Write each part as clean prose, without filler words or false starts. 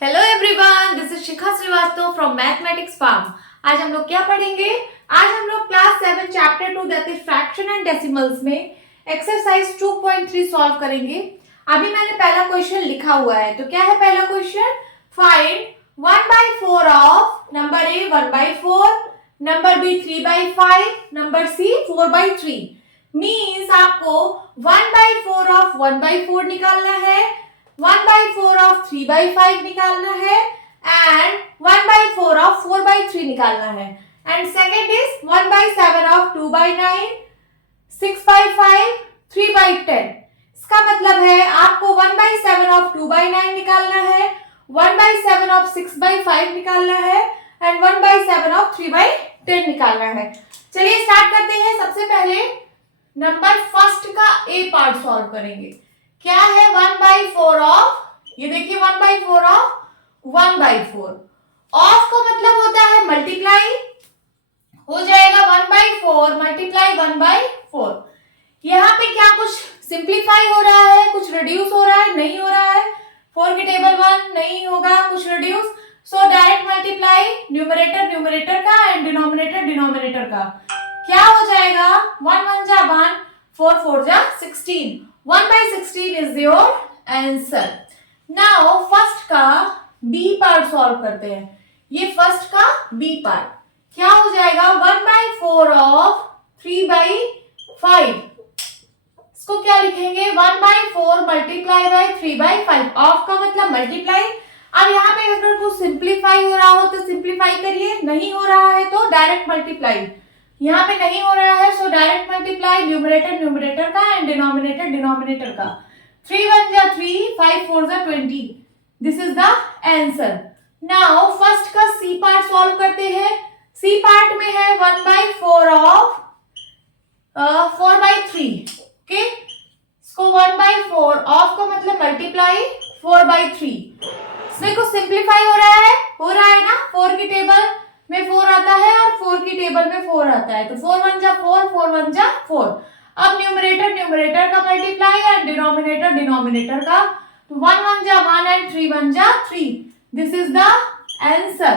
Hello everyone, this is Shikha Srivastava from mathematics farm. आज हम लोग क्या पढ़ेंगे? आज हम लोग class 7 chapter 2 that is fraction and decimals में एक्सरसाइज 2.3 सॉल्व करेंगे। अभी मैंने पहला क्वेश्चन लिखा हुआ है, तो क्या है पहला question? Find 1/4 of number a 1/4, number b 3/5, number c 4/3। Means आपको 1/4 ऑफ 1/4 निकालना है, 1/4 ऑफ 3/5 निकालना है एंड 1/4 ऑफ 4/3 निकालना है। And second is 1/7 of 2/9, 6/5, 3/10। इसका मतलब है आपको 1/7 ऑफ 2/9 निकालना है, 1/7 ऑफ 6/5 निकालना है एंड 1/7 ऑफ 3/10 निकालना है। चलिए स्टार्ट करते हैं। सबसे पहले नंबर फर्स्ट का ए पार्ट सॉल्व करेंगे। क्या है 1/4 ऑफ, ये देखिए 1/4 ऑफ 1/4। ऑफ का मतलब होता है मल्टीप्लाई, हो जाएगा 1/4 मल्टीप्लाई 1/4। यहाँ पे क्या कुछ सिंप्लीफाई हो रहा है, कुछ रिड्यूस हो रहा है? नहीं हो रहा है। 4 की टेबल 1 नहीं होगा, कुछ reduce. So direct multiply numerator numerator का एंड डिनोमिनेटर डिनोमिनेटर का। क्या हो जाएगा? 1 1 जा 1, 4 4 जा 16। 1/16 is your answer. Now first का बी पार्ट सॉल्व करते हैं। ये फर्स्ट का बी पार्ट क्या हो जाएगा? 1/4 ऑफ 3/5। इसको क्या लिखेंगे? 1/4 मल्टीप्लाई बाय 3/5। ऑफ का मतलब मल्टीप्लाई। अब यहाँ पे अगर कुछ सिंप्लीफाई हो रहा हो तो सिंप्लीफाई करिए, नहीं हो रहा है तो डायरेक्ट मल्टीप्लाई। यहाँ पे नहीं हो रहा है so direct multiply numerator numerator का एंड डिनोमिनेटर डिनोमिनेटर का। 3 1 जा 3, 5 4 जा 20। This is the answer. Now first का सी पार्ट सॉल्व करते हैं। सी पार्ट में है 1/4 ऑफ 4/3। ओके, इसको 1/4 ऑफ का मतलब मल्टीप्लाई 4/3। इसमें कुछ सिंप्लीफाई हो रहा है ना। 4 की टेबल में 4 आता है और 4 की टेबल में 4 आता है, तो 4 1 जा 4, 4 1 जा 4। अब न्यूमरेटर न्यूमरेटर का मल्टीप्लाई एंड डिनोमिनेटर डिनोमिनेटर का, तो 1 1 जा 1 एंड 3 1 जा 3। This is the answer.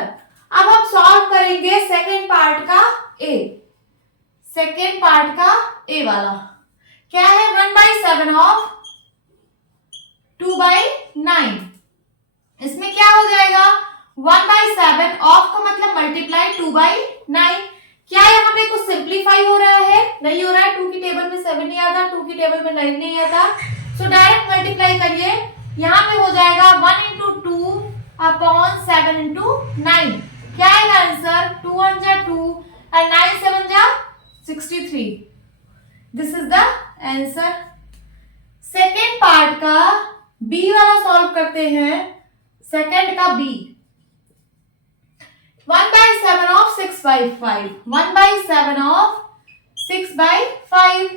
अब हम सॉल्व करेंगे सेकेंड पार्ट का ए। सेकेंड पार्ट का ए वाला क्या है? 1/7 ऑफ 2/9। इसमें क्या हो जाएगा? 1/7 ऑफ का मतलब मल्टीप्लाई 2/9। क्या यहाँ पे कुछ सिंप्लीफाई हो रहा है? नहीं हो रहा है। 2 की टेबल में 7 नहीं आता, 2 की टेबल में 9 नहीं आता, सो डायरेक्ट मल्टीप्लाई करिए। यहाँ पे हो जाएगा 1 इंटू 2 अपॉन 7 इंटू 9। क्या आएगा आंसर? 2 1 जा 2 और 9 7 जा 63। This is the answer. Second part का बी वाला सॉल्व करते हैं। सेकेंड का बी 1/7 ऑफ 6/5। 1/7 ऑफ 6/5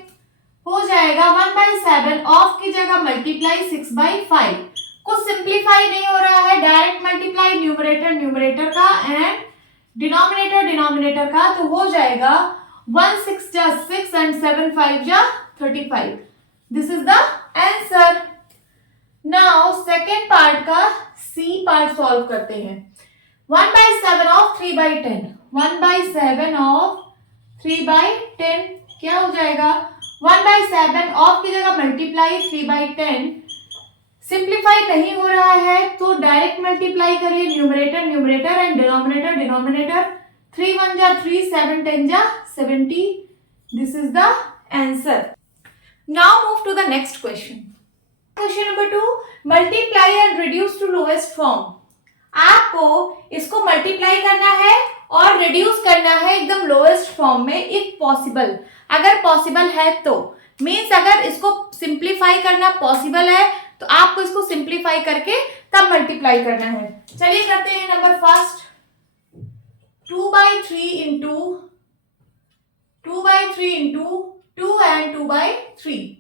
हो जाएगा 1/7 ऑफ की जगह मल्टीप्लाई 6/5। कुछ सिंप्लीफाई नहीं हो रहा है, डायरेक्ट मल्टीप्लाई न्यूमरेटर न्यूमरेटर का एंड डिनोमिनेटर डिनोमिनेटर का, तो हो जाएगा 1 6 जा 6 एंड 7 5 जा 35। This is the answer. Now second part का सी पार्ट सॉल्व करते हैं। 1/7 ऑफ 3/10। 1/7 ऑफ 3/10 क्या हो जाएगा? 1/7 ऑफ की जगह मल्टीप्लाई 3/10। सिंप्लीफाई नहीं हो रहा है तो डायरेक्ट मल्टीप्लाई करिए numerator numerator and denominator denominator. 3 1 जा 3, 7 10 जा 70। This is the answer. Now move to the next question. Question number 2, multiply and reduce to lowest form. आपको इसको मल्टीप्लाई करना है और रिड्यूस करना है एकदम लोएस्ट फॉर्म में इफ पॉसिबल। अगर पॉसिबल है तो मीन्स अगर इसको सिंप्लीफाई करना पॉसिबल है तो आपको इसको सिंप्लीफाई करके तब मल्टीप्लाई करना है। चलिए करते हैं। Number first 2/3 into 2/3 into 2 and 2/3।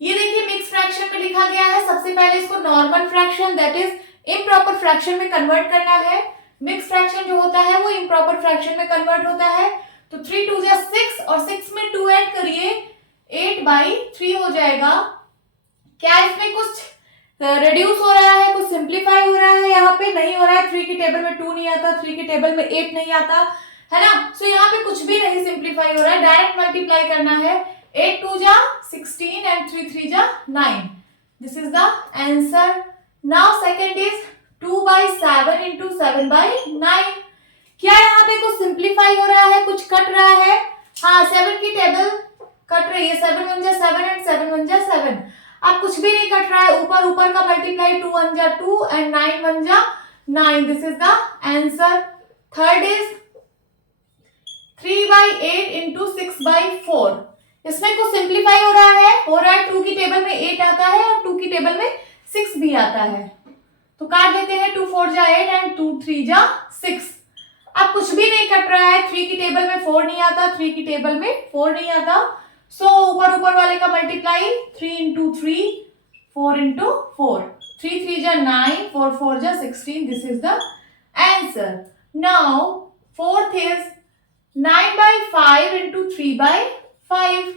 ये देखिए मिक्स फ्रैक्शन में लिखा गया है। सबसे पहले इसको normal fraction that is improper fraction में कन्वर्ट करना है। मिक्स फ्रैक्शन जो होता है वो इम्प्रॉपर फ्रैक्शन में कन्वर्ट होता है। तो 3 2 जा 6 और 6 में 2 ऐड करिए, 8/3 हो जाएगा। क्या इसमें कुछ रिड्यूस हो रहा है, कुछ सिंप्लीफाई हो रहा है, यहाँ पे नहीं हो रहा है। 3 की टेबल में 2 नहीं आता, 3 की टेबल में 8 नहीं आता, है ना। सो यहाँ पे कुछ भी नहीं सिंप्लीफाई हो रहा है, डायरेक्ट मल्टीप्लाई करना है। 8 2 जा 16 एंड 3 3 जा 9। This is the answer. Now second is 2/7 into 7/9। क्या यहाँ पे कुछ सिंप्लीफाई हो रहा है, कुछ कट रहा है? हाँ, 7 की टेबल कट रही है, 7 1 जा 7 एंड 7 1 जा 7। अब कुछ भी नहीं कट रहा है, ऊपर ऊपर का मल्टीप्लाई 2 1 जा 2 एंड 9 1 जा 9। This is the answer. Third is 3/8 into 6/4। इसमें कुछ सिंप्लीफाई हो रहा है। 2 की टेबल में 8 आता है और 2 की टेबल में 6 भी आता है, तो काट देते हैं। 2 4 जा 8 एंड 2 3 जा 6। अब कुछ भी नहीं कट रहा है, 3 की टेबल में 4 नहीं आता, 3 की टेबल में 4 नहीं आता। सो ऊपर वाले का मल्टीप्लाई 3 इंटू 3 4 इंटू 4। 3 3 जा 9, 4 4 जा 16। This is the answer. Now fourth is 9/5 into 3/5।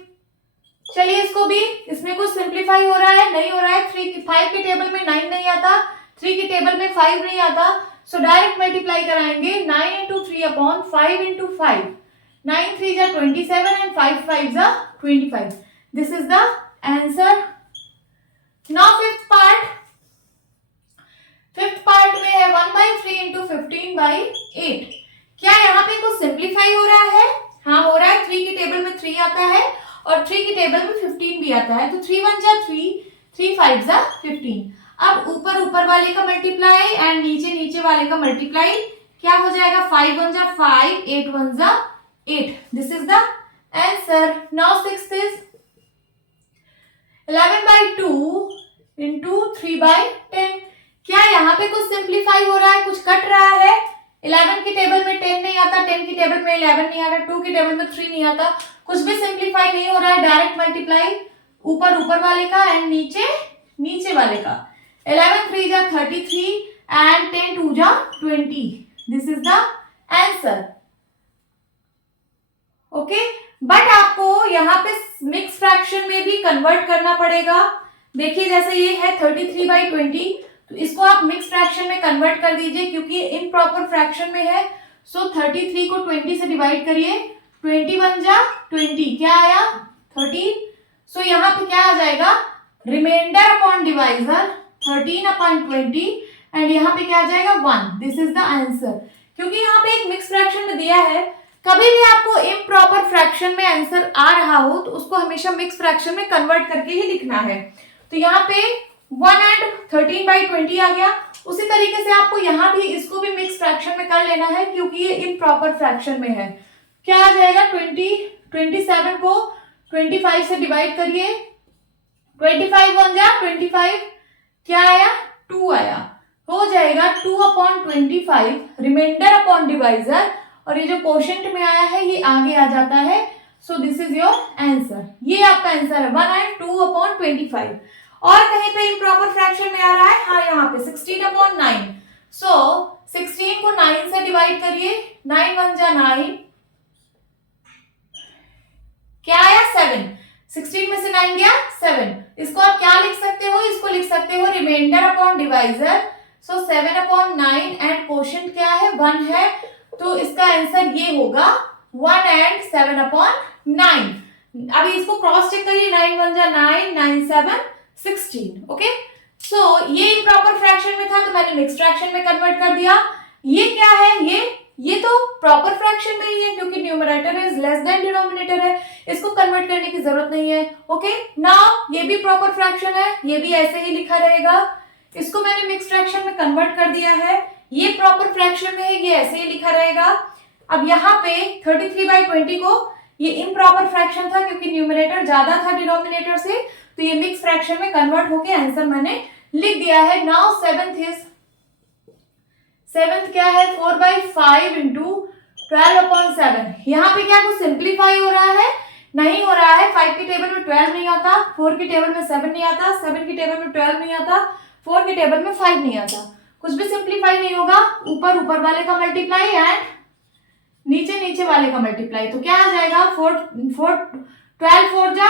चलिए इसको भी, इसमें कुछ सिंप्लीफाई हो रहा है, नहीं हो रहा है। 5 की टेबल में 9 नहीं आता, 3 की टेबल में 5 नहीं आता, सो डायरेक्ट मल्टीप्लाई कराएंगे। 9 इंटू 3 अपॉन 5 इंटू 5। 9 3 जा 27 एंड 5 5 जा 25। This is the answer. Now fifth part में है 1/3 इंटू 15/8। क्या यहाँ पे कुछ सिंप्लीफाई हो रहा है? हाँ, हो रहा है। 3 की टेबल में 3 आता है और 3 की टेबल में 15 भी आता है, तो 3 1 जा 3, 3 5 जा 15। अब ऊपर वाले का मल्टीप्लाई एंड नीचे वाले का मल्टीप्लाई क्या हो जाएगा? 5 1 जा 5, 8 1 जा 8। This is the answer. Now sixth is 11/2 into 3/10। क्या यहाँ पे कुछ सिंप्लीफाई हो रहा है, कुछ कट रहा है? 11 की टेबल में 10 नहीं आता, 10 की टेबल में 11 नहीं आता, 2 की टेबल में 3 नहीं आता, कुछ भी सिंप्लीफाई नहीं हो रहा है। डायरेक्ट मल्टीप्लाई ऊपर वाले का एंड नीचे वाले का। 11 3 जा 33 एंड 10 2 जा 20। This is the answer. Okay, but आपको यहाँ पे मिक्स फ्रैक्शन में भी कन्वर्ट करना पड़ेगा। देखिए जैसे ये है 33/20, तो इसको आप मिक्स फ्रैक्शन में कन्वर्ट कर दीजिए क्योंकि इम्प्रॉपर फ्रैक्शन में है। सो 33 को 20 से डिवाइड करिए। 21 जा 20, क्या आया? 13। सो यहाँ पे क्या आ जाएगा? रिमाइंडर अपॉन डिवाइजर 13/20 एंड यहाँ पे क्या आ जाएगा? 1। This is the answer. क्योंकि यहाँ पे एक मिक्स फ्रैक्शन में दिया है, कभी भी आपको इम्प्रॉपर फ्रैक्शन में आंसर आ रहा हो तो उसको हमेशा मिक्स फ्रैक्शन में कन्वर्ट करके ही लिखना है। तो यहाँ पे 1 एंड 13/20 आ गया। उसी तरीके से आपको यहाँ भी इसको भी मिक्स फ्रैक्शन में कर लेना है क्योंकि ये इम्प्रॉपर फ्रैक्शन में है। क्या आ जाएगा? 27 को 25 से डिवाइड करिए। 25 1 जा 25, क्या आया? 2 आया। हो जाएगा 2/25 रिमाइंडर अपॉन डिवाइजर, और ये जो क्वोशंट में आया है ये आगे आ जाता है। So this is your answer. ये आपका आंसर है 1 एंड 2/25। और कहीं पे इम्प्रॉपर फ्रैक्शन में आ रहा है, हाँ यहाँ पे 16/9। सो 16 को 9 से डिवाइड करिए। 9 1 जा 9, क्या आया? 7। 16 में से 9 गया 7। इसको आप क्या लिख सकते हो? इसको लिख सकते हो remainder upon divisor. So 7/9 and quotient क्या है? 1 है, तो इसका आंसर ये होगा 1 एंड 7/9। अभी इसको क्रॉस चेक करिए। 9 1 जा 9, 9 7 16। ओके, सो ये इम्प्रॉपर फ्रैक्शन में था तो मैंने मिक्स फ्रैक्शन में कन्वर्ट कर दिया। ये क्या है? ये तो प्रॉपर फ्रैक्शन में ही है क्योंकि numerator is less than denominator है, इसको कन्वर्ट करने की जरूरत नहीं है। ओके, नाउ ये भी प्रॉपर फ्रैक्शन है, ये भी ऐसे ही लिखा रहेगा। इसको मैंने मिक्स फ्रैक्शन में कन्वर्ट कर दिया है। ये प्रॉपर फ्रैक्शन में है, ये ऐसे ही लिखा रहेगा। अब यहाँ पे 33/20 को, ये इम्प्रॉपर फ्रैक्शन था क्योंकि न्यूमरेटर ज्यादा था डिनोमिनेटर से, तो ये मिक्स फ्रैक्शन में कन्वर्ट होके आंसर मैंने लिख दिया है। नाउ सेवेंथ क्या है? 4/5 इंटू 12/7। यहाँ पे क्या कुछ सिंप्लीफाई हो रहा है? नहीं हो रहा है। 5 की टेबल में 12 नहीं आता, 4 की टेबल में 7 नहीं आता, 7 की टेबल में 12 नहीं आता, 4 की टेबल में 5 नहीं आता, कुछ भी सिंप्लीफाई नहीं होगा। ऊपर वाले का मल्टीप्लाई एंड नीचे वाले का मल्टीप्लाई, तो क्या आ जाएगा? 12 4 जा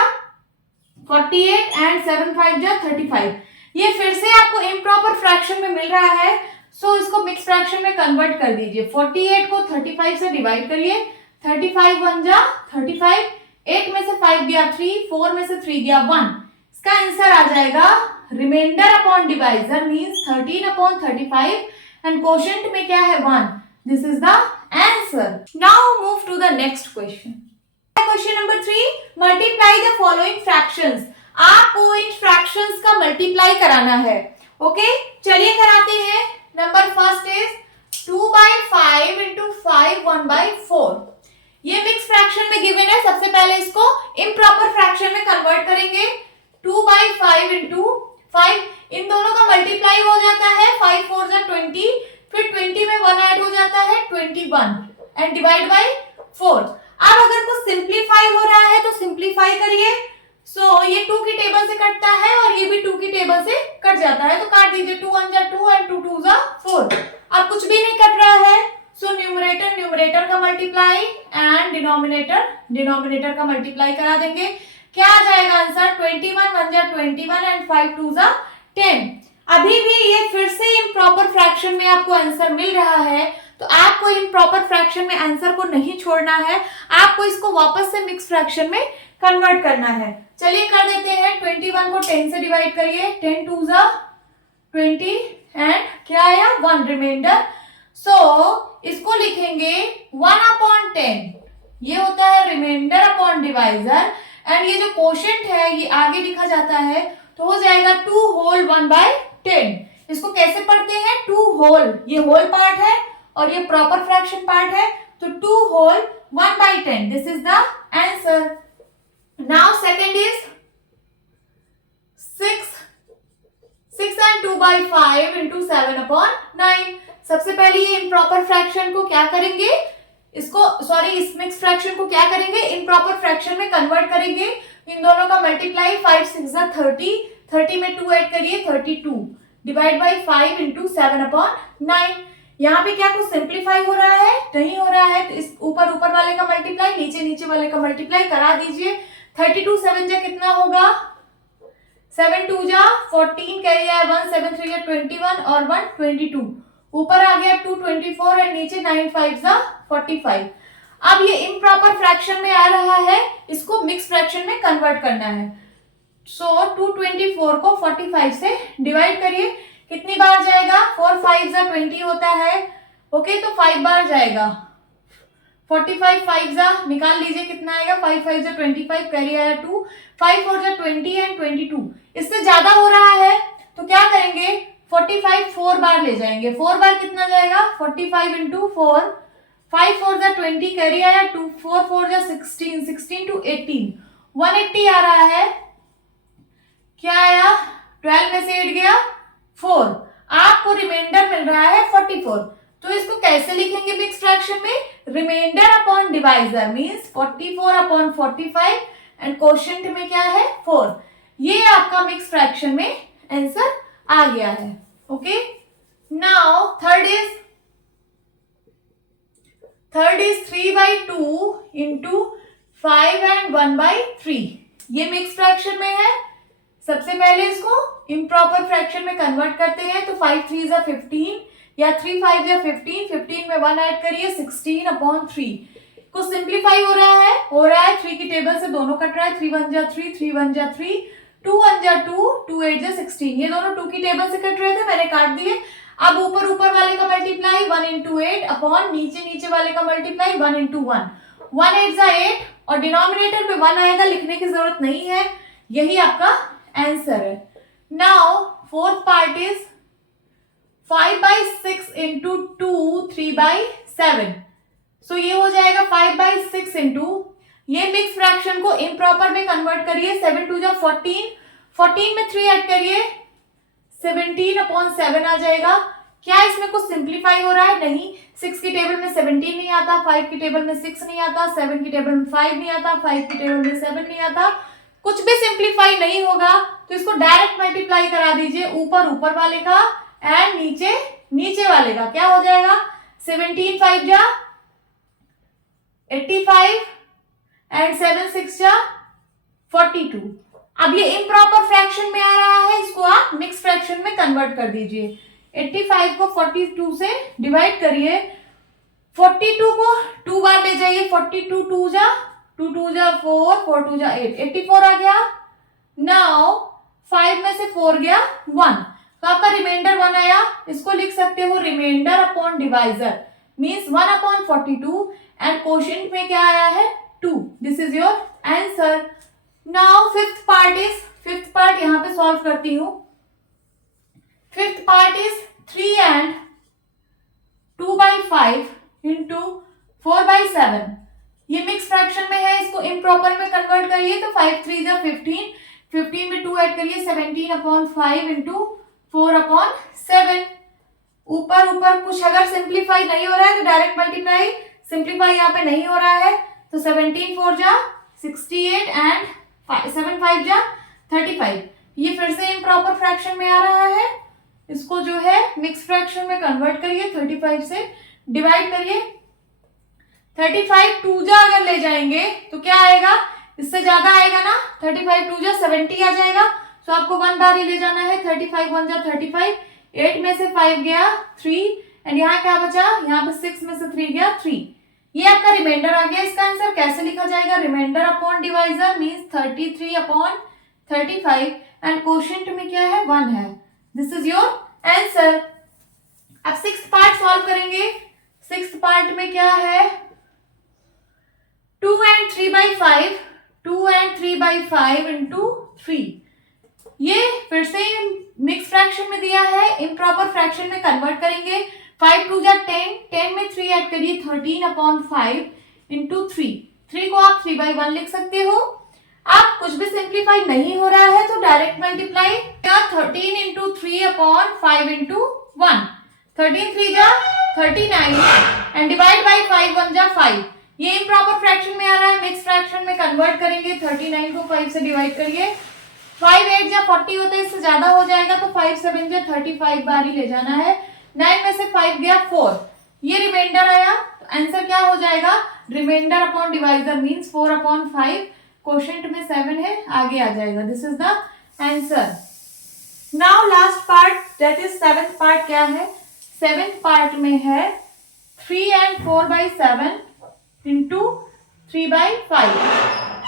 48 एंड 7 5 जा 35। ये फिर से आपको इम्प्रॉपर फ्रैक्शन में मिल रहा है, सो इसको मिक्स फ्रैक्शन में कन्वर्ट कर दीजिए। 48 को 35 से डिवाइड करिए, 35 1 जा 35, 8 में से 5 गया 3, 4 में से 3 गया 1। इसका आंसर आ जाएगा remainder upon divisor means 13 upon 35 and quotient में क्या है 1। This is the answer. Now move to the next question. Question number 3, multiply the following fractions. आपको इन फ्रैक्शंस का मल्टीप्लाई कराना है। ओके, चलिए कराते हैं। Number first is 2/5 into 5 1/4। ये मिक्स फ्रैक्शन में गिवन है। सबसे पहले इसको इम्प्रॉपर फ्रैक्शन में कन्वर्ट करेंगे। 2/5 इंटू 5, इन दोनों का मल्टीप्लाई हो जाता है 5 4 जा 20, फिर 20 में 1 ऐड हो जाता है 21 एंड डिवाइड बाय 4। अब अगर कुछ सिंप्लीफाई हो रहा है तो सिंप्लीफाई करिए। सो ये 2 की टेबल से कटता है और ये भी 2 की टेबल से कट जाता है, तो काट दीजिए। 2 1 जा 2 एंड 2 2 जा 4। अब कुछ भी नहीं कट रहा है, सो न्यूमरेटर न्यूमरेटर का मल्टीप्लाई एंड डिनोमिनेटर का मल्टीप्लाई करा देंगे। क्या आ जाएगा आंसर? 21 1 जा 21 एंड 5 2 जा 10। अभी भी ये फिर से इम्प्रॉपर फ्रैक्शन में आपको आंसर मिल रहा है, तो आपको इम्प्रॉपर फ्रैक्शन में आंसर को नहीं छोड़ना है, आपको इसको वापस से मिक्स फ्रैक्शन में कन्वर्ट करना है। चलिए कर देते हैं। 21 को 10 से डिवाइड करिए, 10 2 जा 20 एंड क्या आया 1 रिमाइंडर। सो इसको लिखेंगे 1/10, ये होता है रिमाइंडर अपॉन डिवाइजर एंड ये जो क्वोशिएंट है ये आगे लिखा जाता है, तो हो जाएगा 2 होल 1/10। इसको कैसे पढ़ते हैं? 2 होल, ये होल पार्ट है और ये प्रॉपर फ्रैक्शन पार्ट है, तो 2 whole 1/10। This is the answer. Now second is 6 and 2/5 into 7/9। सबसे पहले ये इम्प्रॉपर फ्रैक्शन को क्या करेंगे, इसको सॉरी इस मिक्स फ्रैक्शन को क्या करेंगे, इम्प्रॉपर फ्रैक्शन में कन्वर्ट करेंगे। इन दोनों का मल्टीप्लाई 5 6 जा 30, 30 में 2 ऐड करिए 32 डिवाइड बाई 5 इंटू 7/9। यहाँ पे क्या कुछ सिंप्लीफाई हो रहा है? नहीं हो रहा है, तो इस ऊपर ऊपर वाले का मल्टीप्लाई नीचे नीचे वाले का मल्टीप्लाई करा दीजिए। 32 7 जा कितना होगा? 7 2 जा 14 कैरी आया 1, 7 3 जा 21 और 1 22। ऊपर आ गया 2 24 एंड नीचे 9 5 जा 45। अब ये इम्प्रॉपर फ्रैक्शन में आ रहा है, इसको मिक्स फ्रैक्शन में कन्वर्ट करना है। सो 224 को 45 से डिवाइड करिए, कितनी बार जाएगा? 4 5 जा 20 होता है। ओके, तो 5 बार जाएगा। 45 5 जा निकाल लीजिए, कितना आएगा? 5 5 जा 25 कैरी आया 2, 5 4 जा 20 एंड 22। इससे ज्यादा हो रहा है तो क्या करेंगे? 45 4 बार ले जाएंगे। 4 बार कितना जाएगा? 45 इंटू 4, 5 4 जा 20 कैरी आया 2, 4 4 जा 16, 16 टू 18, 180 आ रहा है। क्या आया? 12 में से 8 गया 4, आपको रिमाइंडर मिल रहा है 44। तो इसको कैसे लिखेंगे मिक्स फ्रैक्शन में? Remainder upon divisor means 44/45 and quotient में क्या है? 4। ये आपका मिक्स फ्रैक्शन में आंसर आ गया है। Okay, now third is 3/2 into 5 and 1/3। ये मिक्स फ्रैक्शन में है। सबसे पहले इसको इम्प्रॉपर फ्रैक्शन में कन्वर्ट करते हैं, तो 5 3 जा 15 या 3 5 जा 15, 15 में 1 ऐड करिए 16/3। कुछ सिंप्लीफाई हो रहा है 3 की टेबल से दोनों कट रहा है। 3 1 जा 3, 3 1 जा 3, 2 1 जा 2, 2 8 जा 16। ये दोनों 2 की टेबल से कट रहे थे, मैंने काट दिए। अब ऊपर ऊपर वाले का मल्टीप्लाई 1 इंटू 8 अपॉन नीचे नीचे वाले का मल्टीप्लाई 1 इंटू 1, 1 8 जा 8 और डिनोमिनेटर में 1 आएगा, लिखने की जरूरत नहीं है। यही आपका आंसर है। Now fourth part is 5/6 into 2 3/7। सो ये हो जाएगा 5/6 इंटू, ये मिक्स फ्रैक्शन को इम्प्रॉपर में कन्वर्ट करिए। 7 2 जा 14, 14 में 3 ऐड करिए 17/7 आ जाएगा। क्या इसमें कुछ सिंप्लीफाई हो रहा है? नहीं। 6 की टेबल में 17 नहीं आता, 5 की टेबल में 6 नहीं आता, 7 की टेबल में 5 नहीं आता, 5 की टेबल में 7 नहीं आता। कुछ भी सिंप्लीफाई नहीं होगा, तो इसको डायरेक्ट मल्टीप्लाई करा दीजिए ऊपर ऊपर वाले का एंड नीचे नीचे वाले का। क्या हो जाएगा? 17 5 जा 85 एंड 7 6 जा 42। अब ये इम्प्रॉपर फ्रैक्शन में आ रहा है, इसको आप मिक्स फ्रैक्शन में कन्वर्ट कर दीजिए। 85 को 42 से डिवाइड करिए, 42 को 2 बार ले जाइए, 42 2 जा 2 2 जा 4 4 2 जा 8, 84 आ गया। नाउ 5 में से 4 गया 1, तो आपका रिमाइंडर 1 आया। इसको लिख सकते हो remainder upon divisor means 1 upon 42 and quotient में क्या आया है 2। This is your answer. Now fifth part यहां पे सॉल्व करती हूं। Fifth part is 3 and 2/5 into 4/7। ये मिक्स फ्रैक्शन में है, इसको इम्प्रॉपर में कन्वर्ट करिए तो 5 3 जा 15, 15 में 2 ऐड करिए 17 अपॉन 5 इंटू 4/7। ऊपर कुछ अगर सिंप्लीफाई नहीं हो रहा है तो डायरेक्ट मल्टीप्लाई, सिंप्लीफाई यहाँ पे नहीं हो रहा है तो 17 4 जा 68 एंड 7 5 जा 35। ये फिर से इम्प्रॉपर फ्रैक्शन में आ रहा है, इसको जो है मिक्स फ्रैक्शन में कन्वर्ट करिए, 35 से डिवाइड करिए। 35 2 जा अगर ले जाएंगे तो क्या आएगा, इससे ज्यादा आएगा ना, 35 2 जा 70 आ जाएगा। तो आपको 1 बार ही ले जाना है, 35 1 जा 35, 8 में से 5 गया 3 एंड यहाँ क्या बचा, यहाँ पे 6 में से 3 गया 3। ये आपका रिमाइंडर आ गया। इसका आंसर कैसे लिखा जाएगा, remainder upon divisor means 33 upon 35 and quotient में क्या है 1 है। This is your answer. अब सिक्स्थ पार्ट सॉल्व करेंगे। सिक्स्थ पार्ट में क्या है 2 and 3/5, 2 and 3/5 into 3। ये फिर से मिक्स फ्रैक्शन में दिया है, इम्प्रॉपर फ्रैक्शन में कन्वर्ट करेंगे। 5 2 जा 10, 10 में 3 ऐड करिए 13 अपॉन 5 इंटू 3। 3 को आप 3/1 लिख सकते हो। आप कुछ भी सिंप्लीफाई नहीं हो रहा है तो direct multiply, 13 into 3 upon 5 into 1, 13 3 जा 39 एंड डिवाइड बाई 5 1 जा 5। ये इम्प्रॉपर फ्रैक्शन में आ रहा है, मिक्स फ्रैक्शन में कन्वर्ट करेंगे। 39 को 5 से डिवाइड करिए, 5 8 जा 40 होता है, इससे ज्यादा हो जाएगा तो 5 7 जा 35 बार ही ले जाना है। 9 में से 5 गया 4, ये रिमाइंडर आया। तो आंसर क्या हो जाएगा, remainder upon divisor means 4/5, quotient में 7 है, आगे आ जाएगा। This is the answer. Now last part that is seventh part. क्या है सेवेंथ पार्ट में है 3 and 4/7 इंटू 3/5।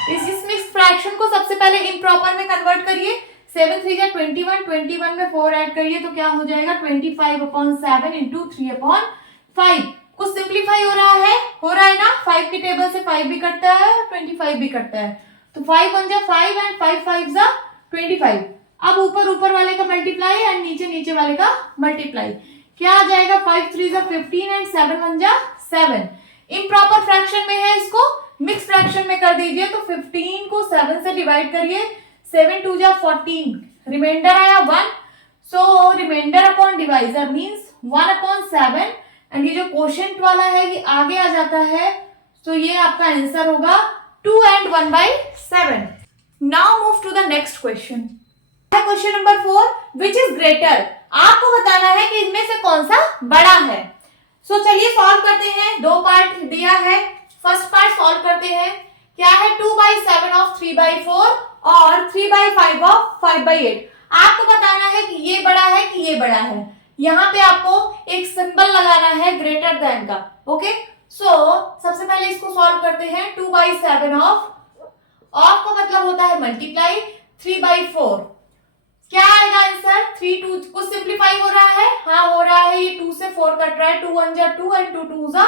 इस मिक्स फ्रैक्शन को सबसे पहले इम्प्रॉपर में कन्वर्ट करिए। 7 3 जा 21, 21 में 4 ऐड करिए तो क्या हो जाएगा 25/7 इंटू 3/5। कुछ सिंप्लीफाई हो रहा है ना, 5 की टेबल से 5 भी कटता है और 25 भी कटता है, तो 5 1 जा 5 एंड 5 5 जा 25। अब ऊपर वाले का मल्टीप्लाई एंड नीचे वाले का मल्टीप्लाई, क्या आ जाएगा 5 3 जा 15 एंड 7 1 जा 7। इम्प्रॉपर फ्रैक्शन में है, इसको मिक्स फ्रैक्शन में कर दीजिए तो 15 को 7 से डिवाइड करिए, 7 2 जा 14, रिमाइंडर आया 1। So reminder upon divisor means 1/7 and ये जो क्वोशिएंट वाला है ये आगे आ जाता है, तो ये आपका आंसर होगा 2 and 1/7। Now move to the next question. Question number 4, which is greater. आपको बताना है कि इनमें से कौन सा बड़ा है। सो चलिए सॉल्व करते हैं। 2 पार्ट दिया है, फर्स्ट पार्ट सॉल्व करते हैं। क्या है 2/7 ऑफ 3/4 और 3/5 ऑफ 5/8। आपको बताना है कि ये बड़ा है कि ये बड़ा है। यहाँ पे आपको एक सिंबल लगाना है ग्रेटर देन का। ओके, सो सबसे पहले इसको सॉल्व करते हैं। 2/7 ऑफ का मतलब होता है मल्टीप्लाई, 3/4 क्या आएगा आंसर 3 2। कुछ सिंप्लीफाई हो रहा है, हाँ हो रहा है, ये 2 से 4 कट रहा है, 2 1 जा 2 एंड 2 2 जा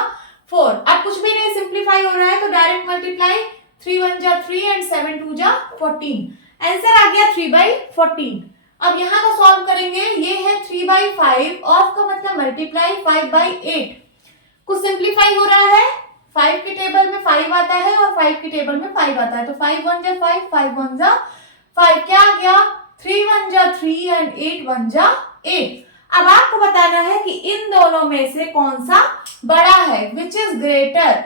4। अब कुछ भी नहीं सिंप्लीफाई हो रहा है तो डायरेक्ट मल्टीप्लाई, 3 1 जा 3 एंड 7 2 जा 14। आंसर आ गया 3/14। अब यहाँ का सॉल्व करेंगे, ये है 3/5 ऑफ का मतलब मल्टीप्लाई 5/8। कुछ सिंप्लीफाई हो रहा है, 5 की टेबल में 5 आता है और 5 की टेबल में 5 आता है, तो 5 1 जा 5, 5 1 जा 5, क्या आ गया 3 1 जा 3 एंड 8 1 जा 8। अब आपको बताना है कि इन दोनों में से कौन सा बड़ा है, विच इज ग्रेटर।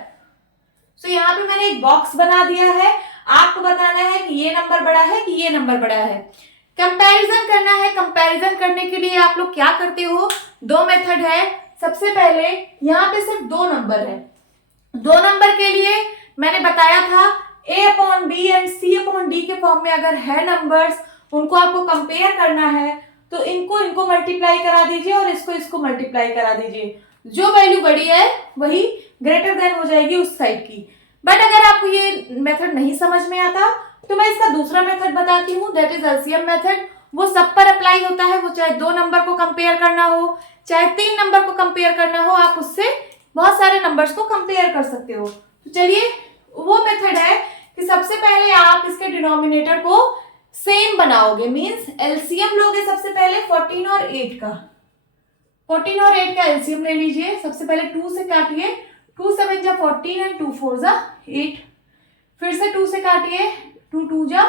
सो यहाँ पे मैंने एक बॉक्स बना दिया है, आपको बताना है कि ये नंबर बड़ा है कि ये नंबर बड़ा है। कंपैरिजन करना है। कंपैरिजन करने के लिए आप लोग क्या करते हो, 2 मेथड है। सबसे पहले यहाँ पे सिर्फ 2 नंबर है। 2 नंबर के लिए मैंने बताया था A upon B and C upon D के फॉर्म में अगर है नंबर्स, उनको आपको कंपेयर करना है, तो इनको मल्टीप्लाई करा दीजिए और इसको मल्टीप्लाई करा दीजिए। जो वैल्यू बड़ी है वही ग्रेटर देन हो जाएगी उस साइड की। बट अगर आपको ये मेथड नहीं समझ में आता तो मैं इसका दूसरा मेथड बताती हूँ, दैट इज एलसीएम मेथड। वो सब पर अप्लाई होता है, वो चाहे 2 नंबर को कंपेयर करना हो, चाहे 3 नंबर को कंपेयर करना हो, आप उससे बहुत सारे नंबर्स को कंपेयर कर सकते हो। तो चलिए, वो मेथड है कि सबसे पहले आप इसके डिनोमिनेटर को सेम बनाओगे, मींस एलसीएम लोगे सबसे पहले 14 और 8 का। 14 और 8 का एलसीएम ले लीजिए। सबसे पहले 2 से काटिए, 2 7 जा 14 एंड 2 4 जा 8। फिर से 2 से काटिए, 2 2 जा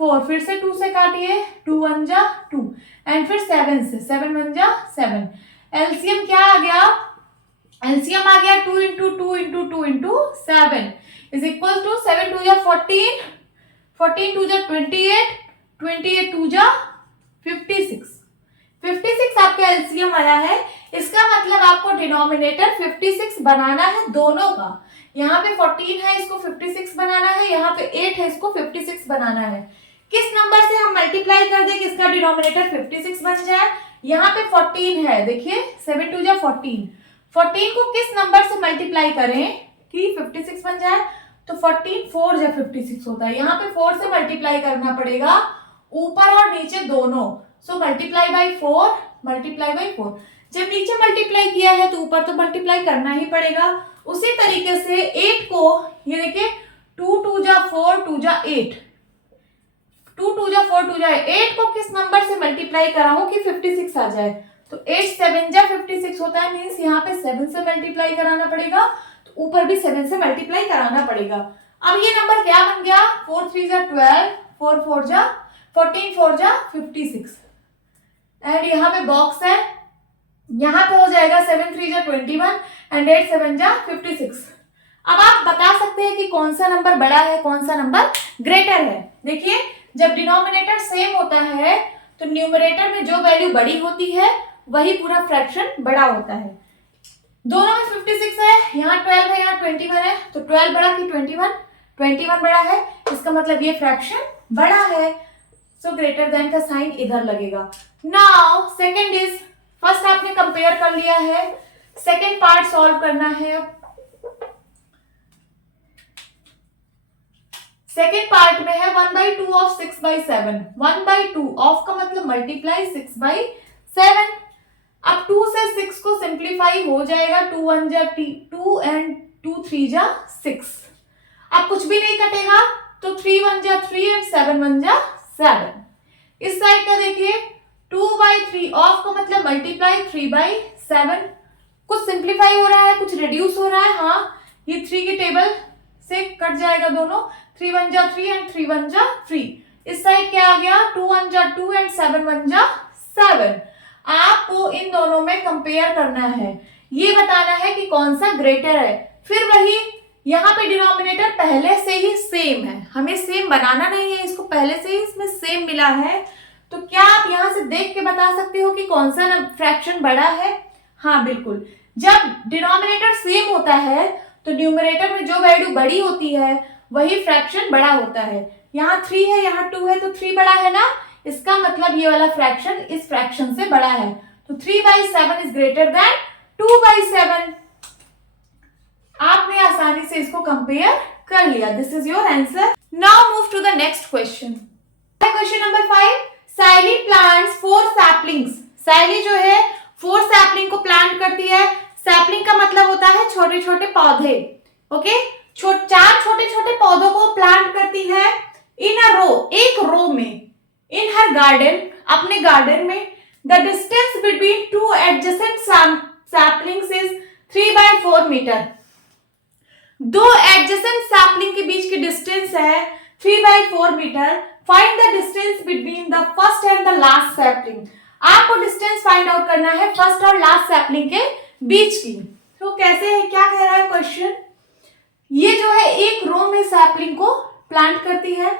4, फिर से 2 से काटिए, 2 1 जा 2 एंड फिर 7 से, 7 1 जा 7। एलसीएम क्या आ गया? एलसीएम आ गया 2 into 2 into 2 into 7 is equal to 7 2 जा 14, 14 2 जा 28, 28 2 जा 56। 56 आपका एलसीएम आया है। इसका मतलब आपको डिनोमिनेटर 56 बनाना है दोनों का। यहाँ पे 14 है, इसको 56 बनाना है, यहाँ पे 8 है, इसको 56 बनाना है। किस नंबर से हम मल्टीप्लाई कर दें कि इसका डिनोमिनेटर 56 बन जाए? यहाँ पे 14 है, देखिए 7 2 जा 14। 14 को किस नंबर से मल्टीप्लाई करें कि 56 बन जाए? तो 14 4 जा 56 होता है। यहाँ पे 4 से मल्टीप्लाई करना पड़ेगा, ऊपर और नीचे दोनों। So multiply by 4, multiply by 4। जब नीचे मल्टीप्लाई किया है तो ऊपर तो मल्टीप्लाई करना ही पड़ेगा। उसी तरीके से 8 को, ये देखिए 2 2 जा 4 2 जा 8, 2 2 जा 4 2 जा 8 को किस नंबर से मल्टीप्लाई कराऊं कि 56 आ जाए? तो 8 7 जा 56 होता है, मीन्स यहाँ पे 7 से मल्टीप्लाई कराना पड़ेगा, तो ऊपर भी 7 से मल्टीप्लाई कराना पड़ेगा। अब ये नंबर क्या बन गया? 4 3 जा 12, 4 4 जा 14, 4 जा 56 एंड यहाँ पे बॉक्स है, यहाँ पे हो जाएगा 7 3 जा 21 एंड 8 7 जा 56। अब आप बता सकते हैं कि कौन सा नंबर बड़ा है, कौन सा नंबर ग्रेटर है। देखिए, जब डिनोमिनेटर सेम होता है तो न्यूमरेटर में जो वैल्यू बड़ी होती है वही पूरा फ्रैक्शन बड़ा होता है। दोनों में 56 है, यहाँ 12 है, यहाँ 21 है, तो 12 बड़ा कि 21? 21 बड़ा है, इसका मतलब ये फ्रैक्शन बड़ा है। सो ग्रेटर देन का साइन इधर लगेगा। नाउ सेकंड इज, फर्स्ट आपने कंपेयर कर लिया है, सेकंड पार्ट सॉल्व करना है। सेकंड पार्ट में है 1/2 ऑफ 6/7। 1/2 ऑफ का मतलब मल्टीप्लाई 6/7। अब 2 से 6 को सिंप्लीफाई हो जाएगा, 2 1 जा 2 एंड 2 3 जा 6। अब कुछ भी नहीं कटेगा, तो 3 1 जा 3 एंड 7 1 जा 7। इस साइड का देखिए 2/3 ऑफ का मतलब मल्टीप्लाई 3/7। कुछ सिंप्लीफाई हो रहा है, कुछ रिड्यूस हो रहा है, हाँ ये 3 की टेबल से कट जाएगा दोनों, 3 1 जा 3 एंड 3 1 जा 3। इस साइड क्या आ गया? 2 1 जा 2 एंड 7 1 जा 7। आपको इन दोनों में कंपेयर करना है, ये बताना है कि कौन सा ग्रेटर है। फिर वही, यहाँ पे डिनोमिनेटर पहले से ही सेम है, हमें सेम बनाना नहीं है, इसको पहले से ही इसमें सेम मिला है। तो क्या आप यहाँ से देख के बता सकते हो कि कौन सा फ्रैक्शन बड़ा है? हाँ बिल्कुल, जब डिनोमिनेटर सेम होता है तो न्यूमरेटर में जो वैल्यू बड़ी होती है वही फ्रैक्शन बड़ा होता है। यहाँ 3 है, यहाँ 2 है, तो 3 बड़ा है ना, इसका मतलब ये वाला फ्रैक्शन इस फ्रैक्शन से बड़ा है। तो 3/7 इज ग्रेटर देन 2/7। आपने आसानी से इसको कंपेयर कर लिया। This is your answer. Now move to the next question. Question number 5, Saili plants 4 saplings. Saili जो है 4 सैपलिंग को प्लांट करती है। सैपलिंग का मतलब होता है छोटे छोटे पौधे, ओके। 4 छोटे छोटे पौधों को प्लांट करती है इन अ रो, एक रो में, इन हर गार्डन, अपने गार्डन में। The distance between 2 adjacent saplings is 3/4 metre. 2 adjacent sapling के बीच की डिस्टेंस है 3/4 metre. Find the distance between the first and the last sapling. आपको डिस्टेंस फाइंड आउट करना है फर्स्ट और लास्ट सैपलिंग के बीच की। तो कैसे है, क्या कह रहा है क्वेश्चन? ये जो है एक रो में सैपलिंग को प्लांट करती है।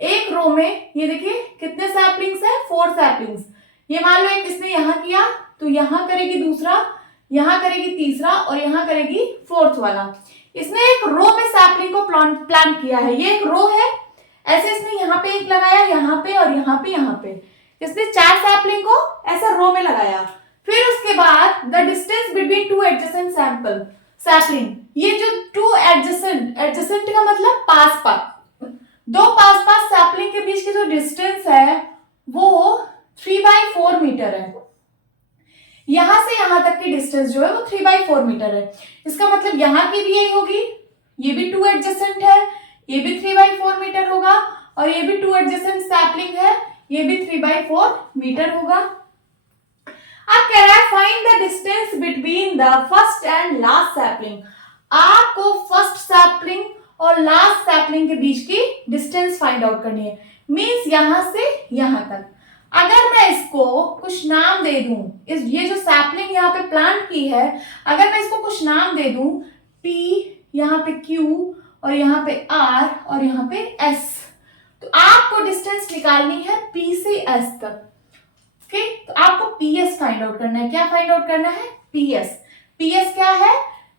एक रो में ये देखिए कितने सैपलिंग्स है? 4 सैपलिंग्स। ये मान लो एक इसने यहां किया तो यहां करेगी दूसरा, यहां करेगी तीसरा और यहां करेगी फोर्थ वाला। इसने एक रो में सैपलिंग को प्लांट किया है। ये एक रो है, ऐसे इसने यहाँ पे एक लगाया, यहाँ पे और यहाँ पे, यहाँ पे इसने 4 सैपलिंग को ऐसा रो में लगाया। फिर उसके बाद the distance between 2 adjacent sapling, ये जो 2 एडजेसेंट का मतलब पास पास, 2 पास पास सैपलिंग के बीच की जो डिस्टेंस है वो 3/4 मीटर है। यहां से यहां तक की डिस्टेंस जो है वो 3/4 मीटर है। इसका मतलब यहां की भी यही होगी, ये भी 2 एडजेसेंट है, ये भी 3/4 मीटर होगा, और ये भी 2 एडजेसेंट सैपलिंग है, ये भी 3/4 मीटर होगा। अब कह रहा है find the distance between the first and last sapling. आपको फर्स्ट सैपलिंग और लास्ट सैपलिंग के बीच की डिस्टेंस फाइंड आउट करनी है। मींस यहां से यहां तक। अगर मैं इसको कुछ नाम दे दूं, ये जो सैपलिंग यहाँ पे प्लांट की है, अगर मैं इसको कुछ नाम दे दूं, P, यहाँ पे Q और यहाँ पे R और यहाँ पे S, तो आपको डिस्टेंस निकालनी है P से S तक। ओके, तो आपको PS फाइंड आउट करना है। क्या फाइंड आउट करना है? PS। PS क्या है?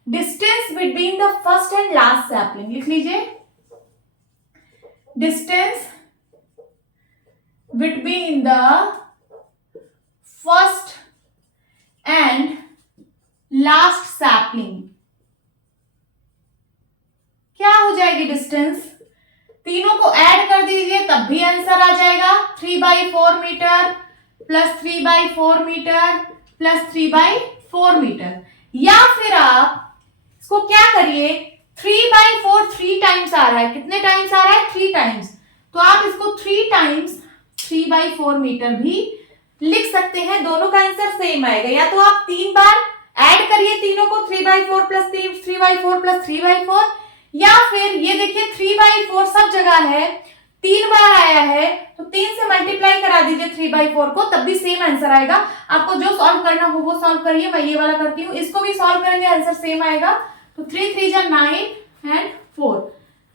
Distance between the first and last sapling. लिख लीजिए, distance between the first and last sapling. क्या हो जाएगी डिस्टेंस? तीनों को ऐड कर दीजिए तब भी आंसर आ जाएगा। 3/4 metre plus 3/4 metre plus 3/4 metre. या फिर आप इसको क्या करिए, 3/4 3 टाइम्स आ रहा है। कितने टाइम्स आ रहा है? 3 टाइम्स। तो आप इसको 3 टाइम्स 3/4 मीटर भी लिख सकते हैं। दोनों का आंसर सेम आएगा। या तो आप 3 बार ऐड करिए तीनों को, 3/4 प्लस 3/4 प्लस 3/4, या फिर ये देखिए 3/4 सब जगह है, 3 बार आया है, तो 3 से मल्टीप्लाई करा दीजिए 3/4 को, तब भी सेम आंसर आएगा। आपको जो सॉल्व करना हो वो सॉल्व करिए। मैं ये वाला करती हूँ, इसको भी सॉल्व करेंगे, आंसर सेम आएगा। तो 3 3 जा 9 and 4,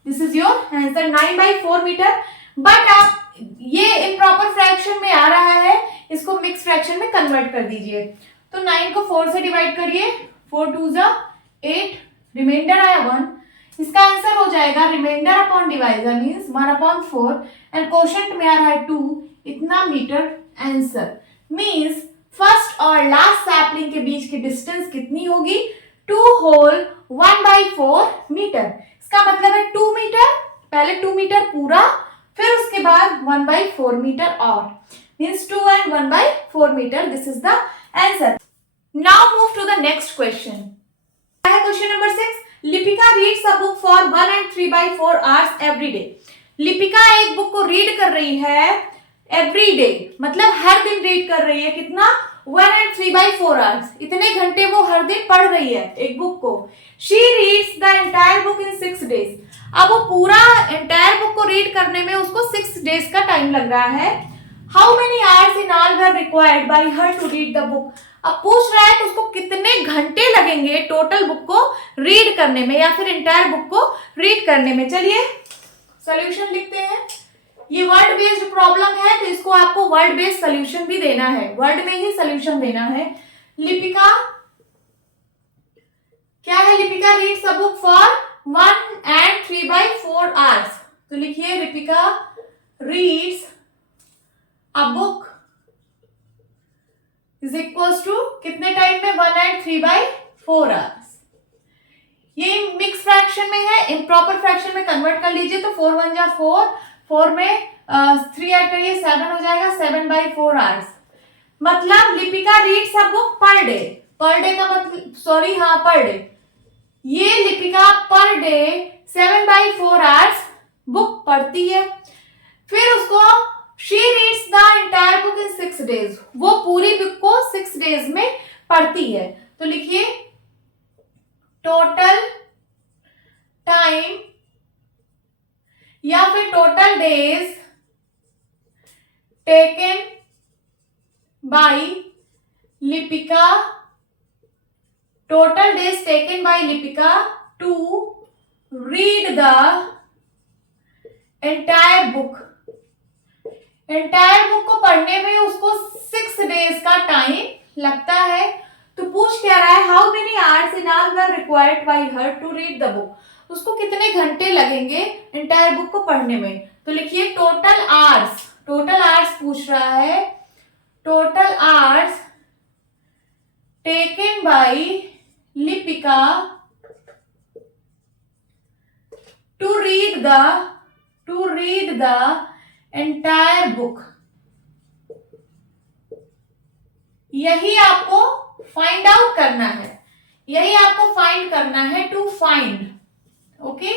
this is your answer 9/4 metre. But आप ये इम्प्रॉपर फ्रैक्शन में आ रहा है, इसको मिक्स फ्रैक्शन में कन्वर्ट कर दीजिए। तो 9 को 4 से डिवाइड करिए, 4 2 जा 8, रिमाइंडर आया 1। इसका आंसर हो जाएगा remainder upon divisor means 1/4 and quotient में आ रहा है 2, इतना मीटर आंसर। मींस फर्स्ट और लास्ट सैपलिंग के बीच की डिस्टेंस कितनी होगी? 2 होल 1/4 मीटर। इसका मतलब है 2 मीटर, पहले 2 मीटर पूरा, फिर उसके बाद 1/4 मीटर और, means 2 and 1/4 metre. This is the answer. Now move to the next question. Question number 6, Lipika reads a book for 1 and 3/4 hours every day। Lipika एक बुक को रीड कर रही है एवरी डे, मतलब हर दिन रीड कर रही है। कितना? 1 and 3/4 hours, इतने घंटे वो हर दिन पढ़ रही है एक बुक को। She reads the entire book in 6 days। अब वो पूरा एंटायर बुक को रीड करने में उसको 6 days का टाइम लग रहा है। How many hours in all were required by her to read the book. अब पूछ रहा है कि उसको कितने घंटे लगेंगे टोटल बुक को रीड करने में, या फिर एंटायर बुक को रीड करने में। चलिए सॉल्यूशन लिखते हैं। ये वर्ड बेस्ड प्रॉब्लम है, तो इसको आपको वर्ड बेस्ड सॉल्यूशन भी देना है, वर्ड में ही सॉल्यूशन देना है। लिपिका क्या है? Lipika reads a book for 1 and 3/4 hours। तो लिखिए Lipika reads a book is equals to कितने टाइम में? 1 and 3/4 hours। ये मिक्स फ्रैक्शन में है, इम्प्रॉपर फ्रैक्शन में कन्वर्ट कर लीजिए। तो 4 1 जा 4, 4 में 3 ऐड करिए 7 हो जाएगा, 7/4 hours। मतलब Lipika reads a book per day. Per day का मतलब पर डे, ये Lipika per day 7/4 hours book पढ़ती है। फिर उसको she reads the entire book in 6 days, वो पूरी बुक को 6 days में पढ़ती है। तो लिखिए टोटल टाइम या फिर total days taken by Lipika, total days taken by Lipika to read the entire book. Entire book को पढ़ने में उसको 6 days का टाइम लगता है। तो पूछ क्या रहा है? How many hours in all were required by her to read the book. उसको कितने घंटे लगेंगे एंटायर बुक को पढ़ने में? तो लिखिए टोटल आवर्स पूछ रहा है, total hours taken by Lipika to read the entire book. यही आपको फाइंड आउट करना है, टू फाइंड। ओके,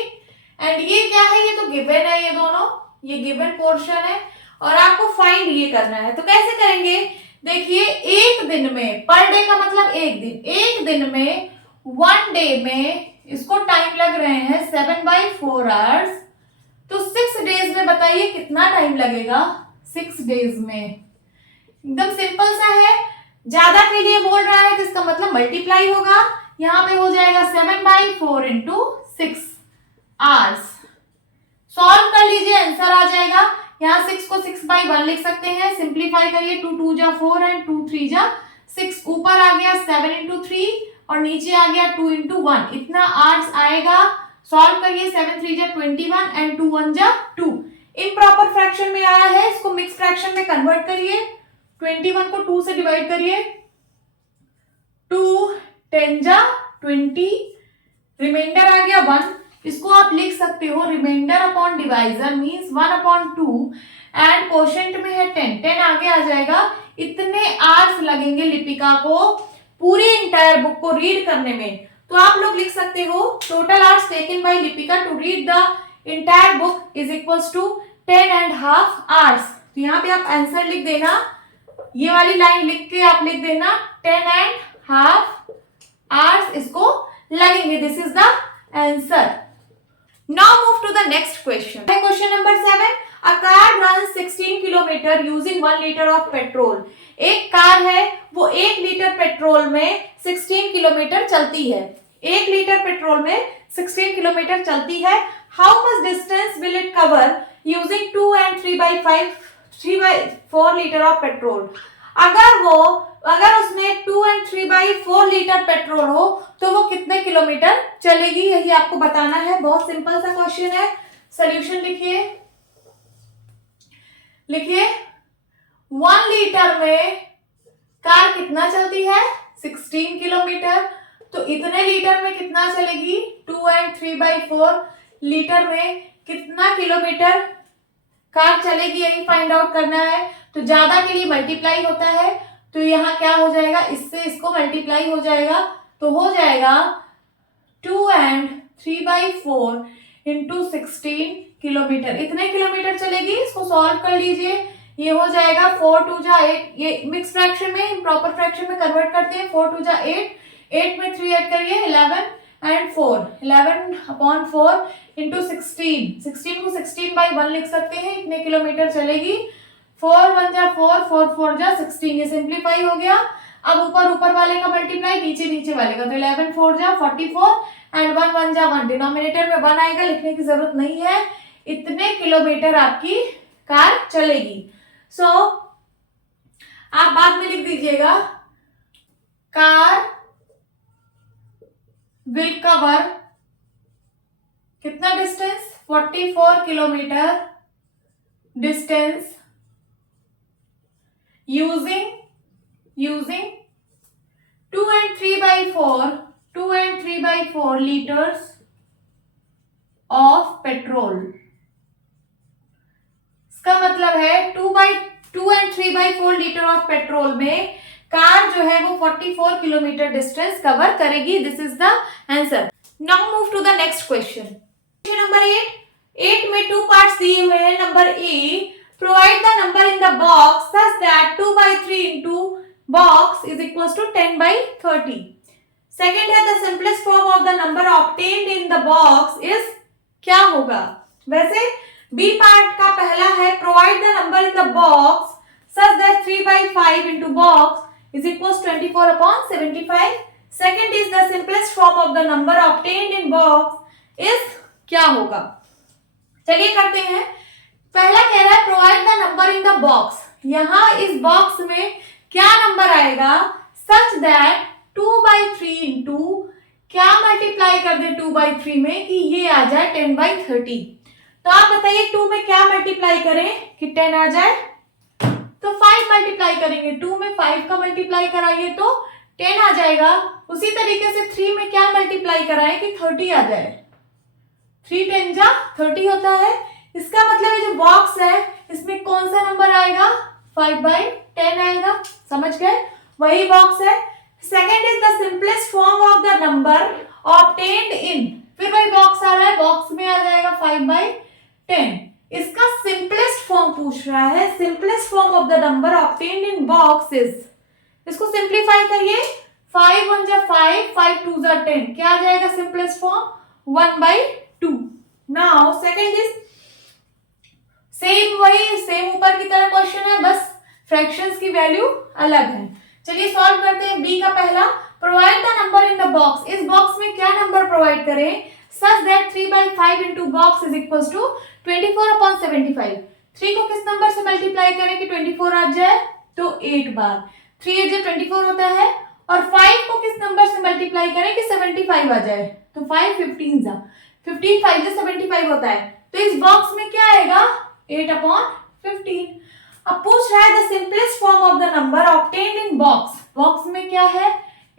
एंड ये क्या है? ये तो गिवन है, ये दोनों, ये गिवन पोर्शन है और आपको फाइंड ये करना है। तो कैसे करेंगे? देखिए एक दिन में, पर डे का मतलब एक दिन में, 1 डे में इसको टाइम लग रहे हैं 7/4 आवर्स। तो 6 डेज में बताइए कितना टाइम लगेगा? 6 डेज में। एकदम सिंपल सा है, ज्यादा के लिए बोल रहा है तो इसका मतलब मल्टीप्लाई होगा, यहाँ पे हो जाएगा 7/4 इंटू 6 आवर्स। सॉल्व कर लीजिए, आंसर आ जाएगा। यहाँ 6 को 6/1 लिख सकते हैं, सिंप्लीफाई करिए, 2 2 जा 4 एंड 2 3 जा 6, ऊपर आ गया 7 इंटू 3 और नीचे आ गया 2 इंटू 1, इतना आवर्स आएगा। सॉल्व करिए, 7 3 जा 21 एंड 2 1 जा 2। इम्प्रॉपर फ्रैक्शन में आया है, इसको मिक्स फ्रैक्शन में कन्वर्ट करिए। 21 को 2 से डिवाइड करिए, 2 10 जा 20, रिमाइंडर आ गया 1। इसको आप लिख सकते हो remainder upon divisor means 1/2 and quotient में है 10 आगे आ जाएगा। इतने आवर्स लगेंगे लिपिका को पूरी इंटायर बुक को रीड करने में। तो आप लोग लिख सकते हो total hours taken by Lipika to read the entire book is equals to 10.5 hours. तो यहाँ पे आप आंसर लिख देना, ये वाली लाइन लिख के आप लिख देना 10.5 आवर्स इसको लगेंगे। This is the answer. Now move to the next question. Question number 7. A car runs 16 kilometer using 1 liter of petrol. एक कार है, वो 1 लीटर पेट्रोल में 16 किलोमीटर चलती है। 1 लीटर पेट्रोल में 16 किलोमीटर चलती है। How much distance will it cover using 2 and 3/4 liter of petrol? अगर उसमें 2 and 3/4 लीटर पेट्रोल हो तो वो कितने किलोमीटर चलेगी, यही आपको बताना है। बहुत सिंपल सा क्वेश्चन है। सॉल्यूशन लिखिए 1 लीटर में कार कितना चलती है? 16 किलोमीटर। तो इतने लीटर में कितना चलेगी? 2 and 3/4 लीटर में कितना किलोमीटर कार चलेगी, यही फाइंड आउट करना है। तो ज्यादा के लिए मल्टीप्लाई होता है, तो यहाँ क्या हो जाएगा? इससे इसको मल्टीप्लाई हो जाएगा, तो हो जाएगा 2 and 3/4 इंटू 16 किलोमीटर। इतने किलोमीटर चलेगी। इसको सॉल्व कर लीजिए, ये हो जाएगा 4 2 जा 8। ये मिक्स फ्रैक्शन में, इम्प्रॉपर फ्रैक्शन में कन्वर्ट करते हैं। 4 2 जा 8 में 3 ऐड करिए 11 एंड 4, 11/4 इंटू 16 को 16/1 लिख सकते हैं। इतने किलोमीटर चलेगी। 4 1 जा 4, 4 4 जा 16, ये सिंप्लीफाई हो गया। अब ऊपर वाले का मल्टीप्लाई, नीचे वाले का, तो 11 4 जा 44 एंड 1 1 जा 1, डिनोमिनेटर में 1 आएगा, लिखने की जरूरत नहीं है। इतने किलोमीटर आपकी कार चलेगी। सो आप बाद में लिख दीजिएगा कार विल कवर कितना distance? 44 kilometre distance using 2 and 3/4 liters of petrol। इसका मतलब है 2 and 3/4 लीटर ऑफ पेट्रोल में कार जो है वो 44 किलोमीटर डिस्टेंस कवर करेगी। This is the answer. Now move to the next question. Question number 8 में 2 पार्ट्स दिए हुए हैं। Number A, provide the number in the box such that 2/3 into box is equals to 10/30. Second है the simplest form of the number obtained in the box is क्या होगा? वैसे B part का पहला है provide the number in the box such that 3/5 into box is equals 24/75. Second is the simplest form of the number obtained in box is क्या होगा? चलिए करते हैं। पहला कह रहा है provide the number in the box. यहां इस बॉक्स में क्या नंबर आएगा? सच दैट 2/3 इंटू क्या मल्टीप्लाई कर दे 2/3 में कि ये आ जाए 10/30। तो आप बताइए 2 में क्या मल्टीप्लाई करें कि 10 आ जाए, तो 5 मल्टीप्लाई करेंगे। 2 में 5 का मल्टीप्लाई कराइए तो 10 आ जाएगा। उसी तरीके से 3 में क्या मल्टीप्लाई कराएं कि 30 आ जाए। 3 10 जा 30 होता है। इसका मतलब ये जो बॉक्स है इसमें कौन सा नंबर आएगा, 5/10 आएगा। समझ गए, वही बॉक्स है। Second is the simplest form of the number obtained इन, फिर वही बॉक्स आ रहा है, बॉक्स में आ जाएगा 5/10। इसका सिंपलेस्ट फॉर्म पूछ रहा है, simplest form of the number obtained in box is, इसको सिंप्लीफाई करिए। 5 1 जा 5, 5 2 जा 10, क्या आ जाएगा simplest form 1/2। Now second is same, वही सेम ऊपर की तरह क्वेश्चन है, बस फ्रैक्शंस की वैल्यू अलग है। चलिए सॉल्व करते हैं। बी का पहला, provide the number in the box, इस बॉक्स में क्या नंबर प्रोवाइड करें such that 3/5 into box is equal to 24/75। 3 को किस नंबर से मल्टीप्लाई करें कि 24 आ जाए, तो 8 बार। 3 8 जो 24 होता है, और 5 को किस नंबर से मल्टीप्लाई करें कि 75 आ जाए, तो 5 15 जा 15 5 जो 75 होता है। तो इस बॉक्स में क्या आएगा 8/15। अब पूछ रहा है the simplest form of the number obtained in box, box में क्या है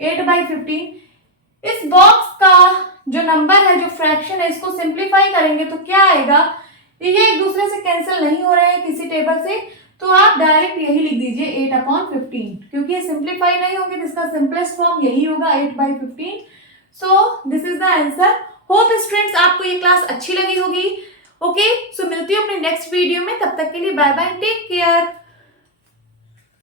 8/15। इस बॉक्स का जो नंबर है, जो फ्रैक्शन है, इसको सिंप्लीफाई करेंगे तो क्या आएगा, ये एक दूसरे से कैंसिल नहीं हो रहे हैं किसी टेबल से, तो आप डायरेक्ट यही लिख दीजिए 8/15, क्योंकि ये सिंप्लीफाई नहीं होंगे तो इसका सिंपलेस्ट फॉर्म यही होगा 8/15। So this is the answer. Hope students आपको ये क्लास अच्छी लगी होगी। ओके, सो मिलती हूँ अपने नेक्स्ट वीडियो में, तब तक के लिए बाय बाय, टेक केयर।